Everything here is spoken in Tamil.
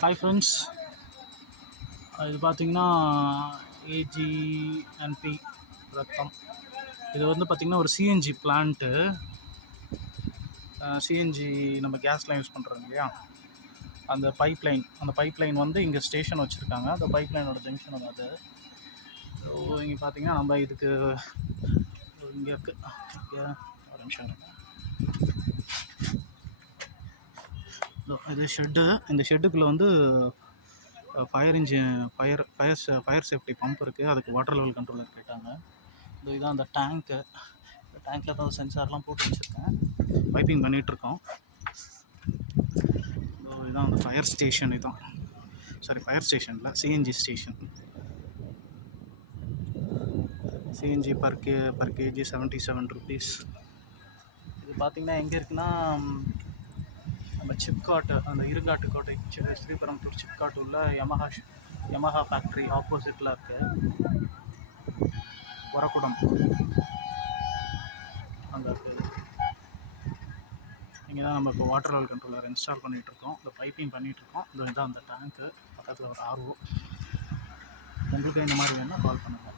ஹாய் ஃப்ரெண்ட்ஸ், இது பார்த்திங்கன்னா ஏஜிஎன்பி ரத்தம். இது வந்து பார்த்திங்கன்னா ஒரு சிஎன்ஜி பிளான்ட்டு. சிஎன்ஜி நம்ம கேஸ்லாம் யூஸ் பண்ணுறோம் இல்லையா, அந்த பைப்லைன் வந்து இங்கே ஸ்டேஷன் வச்சுருக்காங்க. அந்த பைப்லைனோட ஜங்ஷன் அது. ஸோ இங்கே பார்த்திங்கன்னா நம்ம இதுக்கு இங்கே இருக்குது. இங்கே ஒரு நிமிஷம், இது ஷெட்டு. இந்த ஷெட்டுக்குள்ளே வந்து ஃபயர் சேஃப்டி பம்ப் இருக்குது. அதுக்கு வாட்டர் லெவல் கண்ட்ரோலர் கேட்டாங்க. இதுதான் அந்த டேங்க்கு. இந்த டேங்க்கில் தான் சென்சார்லாம் போட்டு வச்சுருக்கேன். பைப்பிங் பண்ணிகிட்ருக்கோம். இதுதான் அந்த ஃபயர் ஸ்டேஷன். இதுதான் ஃபயர் ஸ்டேஷனில் CNG station. CNG per KG 77 rupees. இது பார்த்திங்கன்னா எங்கே இருக்குன்னா, நம்ம சிப்காட், அந்த இருங்காட்டு கோட்டை, ஸ்ரீபெரும்புத்தூர் சிப்காட் உள்ள யமஹா ஃபேக்ட்ரி ஆப்போசிட்டில் இருக்குது. ஒரகுடம் அங்கே இருக்குது. இங்கே தான் நம்ம இப்போ வாட்டர் லெவல் கண்ட்ரோலர் இன்ஸ்டால் பண்ணிகிட்ருக்கோம். இந்த பைப்பிங் பண்ணிகிட்ருக்கோம். இதுதான் அந்த டேங்க்கு பக்கத்தில் ஒரு ஆர்ஓ. உங்களுக்கு இந்த மாதிரி வேணுன்னா கால் பண்ணுங்கள்.